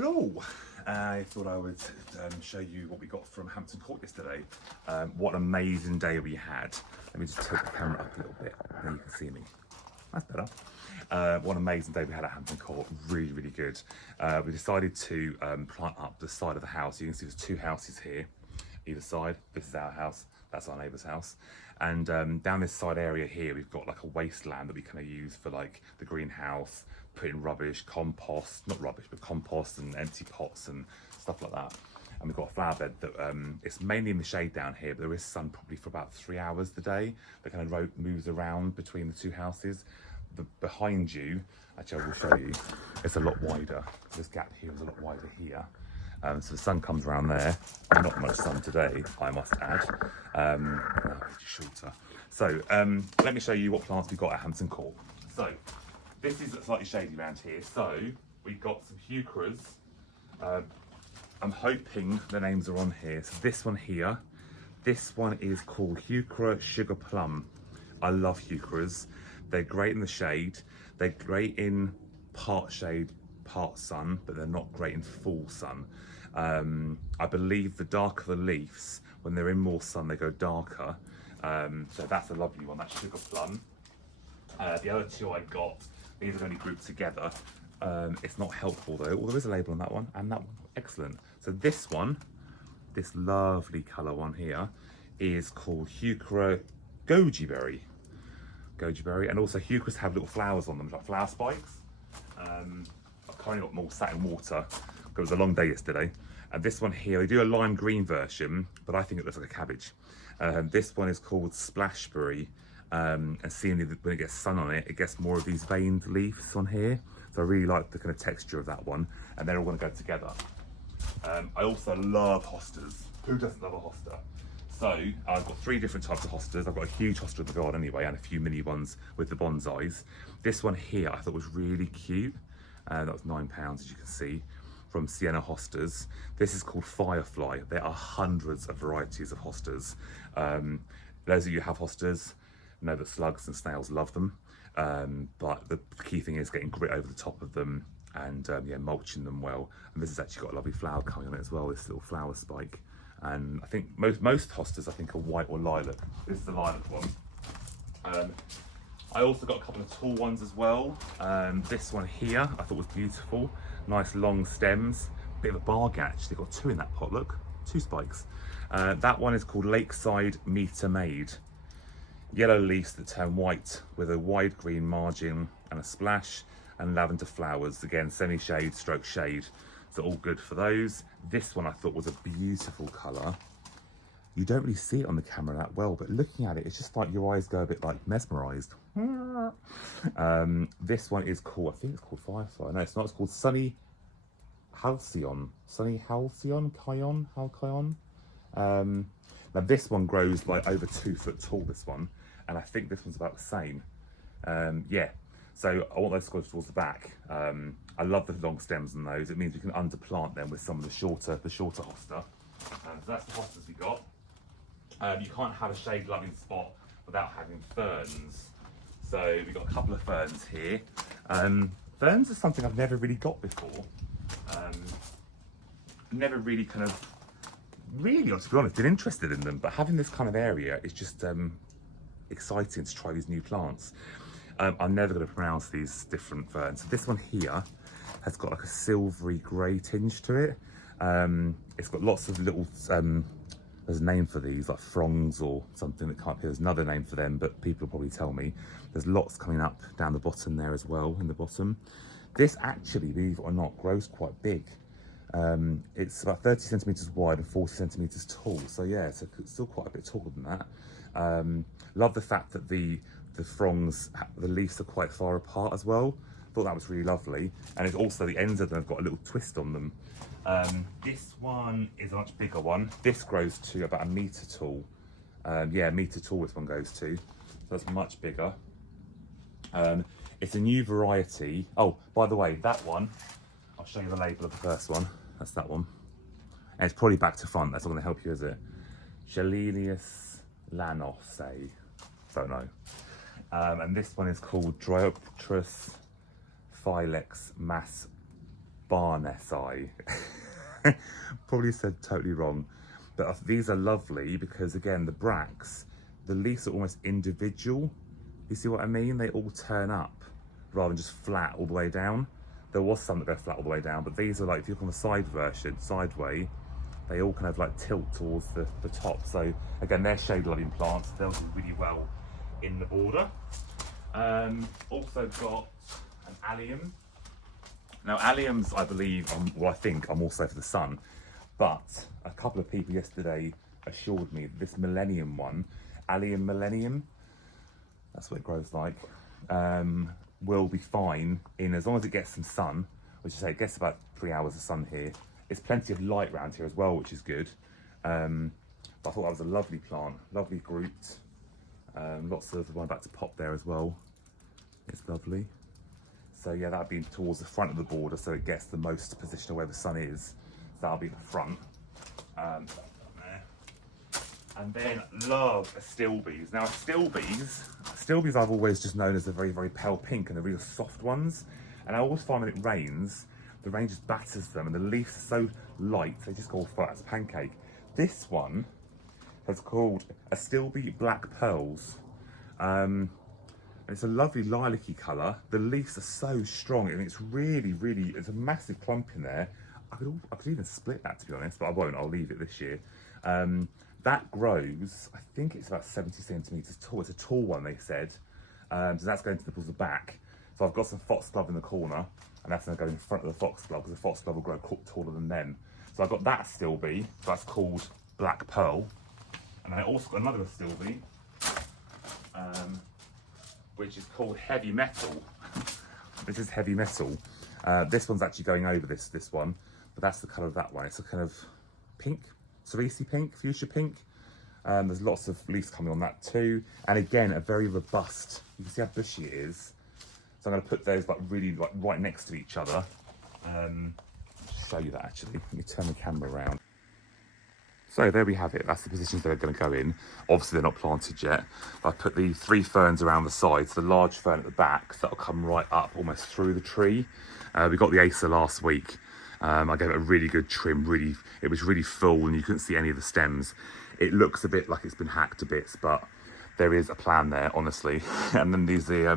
Hello! I thought I would show you what we got from Hampton Court yesterday. What an amazing day we had. Let me just tilt the camera up a little bit, then you can see me. That's better. What an amazing day we had at Hampton Court. Really, really good. We decided to plant up the side of the house. You can see there's two houses here, either side. This is our house, that's our neighbour's house. And down this side area here, we've got like a wasteland that we kind of use for like the greenhouse, putting rubbish, compost, not rubbish, but compost and empty pots and stuff like that. And we've got a flower bed that it's mainly in the shade down here, but there is sun probably for about 3 hours a day that kind of moves around between the two houses. Behind you, actually I will show you, it's a lot wider. This gap here is a lot wider here. So the sun comes around there. Not much sun today, I must add. Shorter. So let me show you what plants we've got at Hampton Court. So this is slightly shady around here. So we've got some heucheras. I'm hoping the names are on here. So this one here, this one is called Heuchera Sugar Plum. I love heucheras. They're great in the shade. They're great in part shade, part sun, but they're not great in full sun. I believe the darker the leaves, when they're in more sun, they go darker. So that's a lovely one, that's Sugar Plum. The other two I got, these are only grouped together. It's not helpful though. There is a label on that one, and that one, excellent. So this one, this lovely colour one here, is called Heuchera Goji Berry. Goji Berry, and also heucheras have little flowers on them, like flower spikes. I've currently got them all sat in water. It was a long day yesterday. And this one here, they do a lime green version, but I think it looks like a cabbage. This one is called Splashberry. And seeing when it gets sun on it, it gets more of these veined leaves on here. So I really like the kind of texture of that one. And they're all going to go together. I also love hostas. Who doesn't love a hosta? So I've got 3 different types of hostas. I've got a huge hosta in the garden anyway, and a few mini ones with the bonsais. This one here I thought was really cute. That was £9, as you can see, from Sienna Hostas. This is called Firefly. There are hundreds of varieties of hostas. Those of you who have hostas know that slugs and snails love them. But the key thing is getting grit over the top of them and yeah, mulching them well. And this has actually got a lovely flower coming on it as well, this little flower spike. And I think most hostas I think are white or lilac. This is the lilac one. I also got a couple of tall ones as well. This one here I thought was beautiful. Nice long stems. Bit of a bargain actually. Got 2 in that pot, look. 2 spikes. That one is called Lakeside Meter Maid. Yellow leaves that turn white with a wide green margin and a splash, and lavender flowers. Again, semi-shade stroke shade. So all good for those. This one I thought was a beautiful colour. You don't really see it on the camera that well, but looking at it, it's just like your eyes go a bit like mesmerised. This one is called, I think it's called Firefly. No, it's not. It's called Sunny Halcyon. Sunny Halcyon? Halcyon? Now this one grows like over 2 foot tall, this one. And I think this one's about the same. Yeah. So I want those to go towards the back. I love the long stems on those. It means we can underplant them with some of the shorter hosta. So that's the hostas we got. You can't have a shade-loving spot without having ferns. So we've got a couple of ferns here. Ferns are something I've never really got before. Never really to be honest, been interested in them. But having this kind of area is just exciting to try these new plants. I'm never going to pronounce these different ferns. So this one here has got like a silvery grey tinge to it. It's got lots of little, there's a name for these, like fronds or something that can't be, there's another name for them, but people will probably tell me. There's lots coming up down the bottom there as well, in the bottom. This actually, believe it or not, grows quite big. It's about 30 centimetres wide and 40 centimetres tall. So yeah, it's still quite a bit taller than that. Love the fact that the fronds, the leaves are quite far apart as well. Thought that was really lovely. And it's also, the ends of them have got a little twist on them. This one is a much bigger one. This grows to about 1 metre tall. Yeah, 1 metre tall this one goes to. So that's much bigger. It's a new variety. Oh, by the way, that one, I'll show you the label of the first one. That's that one. And it's probably back to front. That's not going to help you, is it? Chalelius Lanose. Don't know. And this one is called Dryopteris Filex Barnesi. Probably said totally wrong. But these are lovely because, again, the bracts, the leaves are almost individual. You see what I mean? They all turn up rather than just flat all the way down. There was some that go flat all the way down, but these are like, if you look on the side version, sideway, they all kind of like tilt towards the top. So again, they're shade loving plants. They'll do really well in the border. Also got an allium. Now alliums, I believe, well, I think I'm also for the sun, but a couple of people yesterday assured me that this millennium one, allium millennium, that's what it grows like, will be fine in as long as it gets some sun, which I say it gets about 3 hours of sun here. It's plenty of light around here as well, which is good. But I thought that was a lovely plant, lovely grouped. Lots of one about to pop there as well. It's lovely. So yeah, that'll be towards the front of the border, so it gets the most position of where the sun is. So that'll be the front. And then love astilbes. Now astilbes I've always just known as the very, very pale pink and the real soft ones. And I always find when it rains, the rain just batters them and the leaves are so light, they just go all flat as a pancake. This one is called Astilbe Black Pearls. And it's a lovely lilac-y colour. The leaves are so strong and it's really, really, it's a massive clump in there. I could even split that, to be honest, but I won't, I'll leave it this year. That grows, I think it's about 70 centimetres tall. It's a tall one, they said. So that's going to the back. So I've got some foxglove in the corner, and that's going to go in front of the foxglove, because the foxglove will grow taller than them. So I've got that astilbe, so that's called Black Pearl. And I also got another astilbe, which is called Heavy Metal. This is Heavy Metal. This one's actually going over this one, but that's the colour of that one. It's a kind of pink, cerise pink, fuchsia pink. There's lots of leaves coming on that too. And again, a very robust, you can see how bushy it is. So I'm going to put those like really like right next to each other. Show you that actually. Let me turn the camera around. So there we have it. That's the positions they're going to go in. Obviously they're not planted yet. I put the 3 ferns around the sides, the large fern at the back, so that'll come right up almost through the tree. We got the Acer last week. I gave it a really good trim. It was really full and you couldn't see any of the stems. It looks a bit like it's been hacked to bits, but there is a plan there, honestly. And then there's the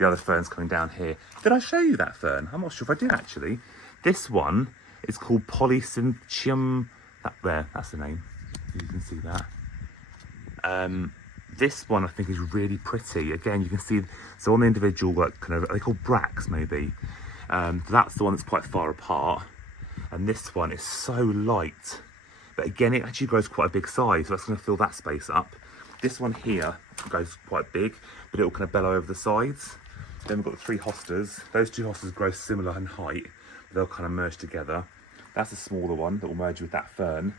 other ferns coming down here. Did I show you that fern? I'm not sure if I did actually. This one is called Polycynchium. That there, that's the name. You can see that. This one I think is really pretty. Again, you can see, so on the individual, like kind of, are they called bracts maybe? That's the one that's quite far apart. And this one is so light. But again, it actually grows quite a big size, so that's going to fill that space up. This one here goes quite big, but it will kind of bellow over the sides. Then we've got the 3 hostas. Those 2 hostas grow similar in height, but they'll kind of merge together. That's a smaller one that will merge with that fern.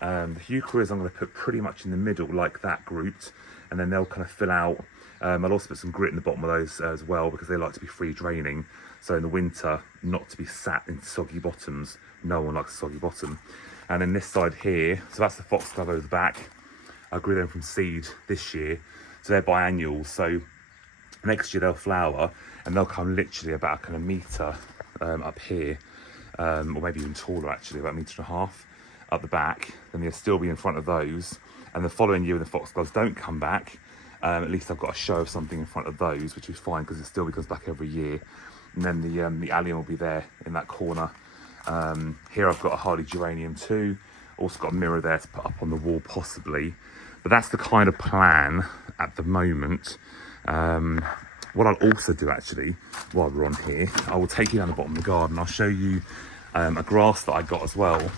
The heucheras I'm going to put pretty much in the middle, like that grouped, and then they'll kind of fill out. I'll also put some grit in the bottom of those as well, because they like to be free draining. So in the winter, not to be sat in soggy bottoms. No one likes a soggy bottom. And then this side here, so that's the foxglove over the back. I grew them from seed this year, so they're biannuals. So next year they'll flower, and they'll come literally about a kind of metre up here. Or maybe even taller actually, about 1.5 meters up the back. Then they'll still be in front of those. And the following year when the foxgloves don't come back, at least I've got a show of something in front of those, which is fine because it still comes back every year. And then the allium will be there in that corner. Here I've got a hardy geranium too. Also got a mirror there to put up on the wall possibly. But that's the kind of plan at the moment. What I'll also do actually, while we're on here, I will take you down the bottom of the garden. I'll show you a grass that I got as well.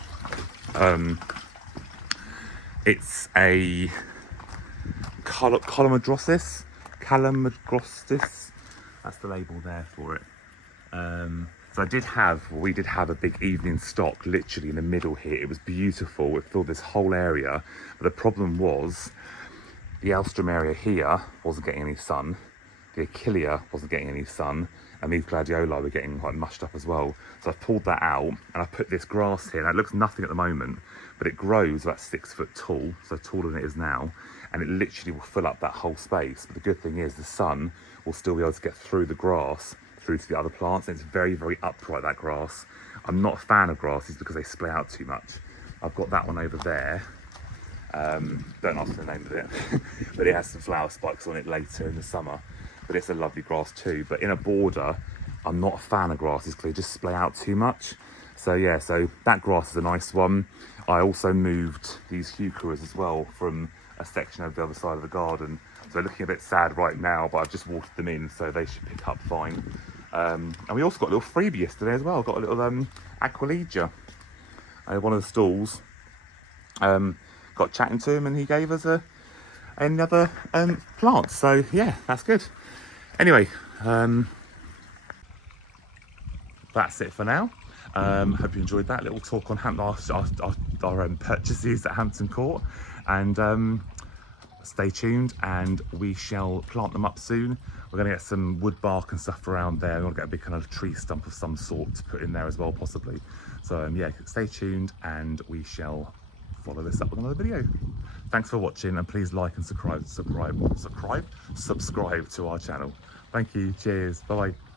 It's a Calamadrossis. That's the label there for it. So we did have a big evening stock literally in the middle here. It was beautiful. It filled this whole area. But the problem was the Elstrom area here wasn't getting any sun. The Achillea wasn't getting any sun, and these gladioli were getting like mushed up as well. So I've pulled that out and I put this grass here. Now it looks nothing at the moment, but it grows about 6 foot tall, so taller than it is now, and it literally will fill up that whole space. But the good thing is the sun will still be able to get through the grass through to the other plants. And it's very, very upright, that grass. I'm not a fan of grasses because they splay out too much. I've got that one over there. Don't ask the name of it, but it has some flower spikes on it later in the summer. But it's a lovely grass too. But in a border, I'm not a fan of grasses because they just splay out too much. So yeah, so that grass is a nice one. I also moved these heucheras as well from a section over the other side of the garden. So they're looking a bit sad right now, but I've just watered them in, so they should pick up fine. And we also got a little freebie yesterday as well. Got a little Aquilegia, one of the stalls. Got chatting to him and he gave us another plant. So yeah, that's good. Anyway, that's it for now. Hope you enjoyed that little talk on Hampton, our purchases at Hampton Court. And stay tuned and we shall plant them up soon. We're going to get some wood bark and stuff around there. We're going to get a big kind of tree stump of some sort to put in there as well, possibly. So yeah, stay tuned and we shall follow this up with another video. Thanks for watching, and please like and subscribe to our channel. Thank you. Cheers. Bye bye.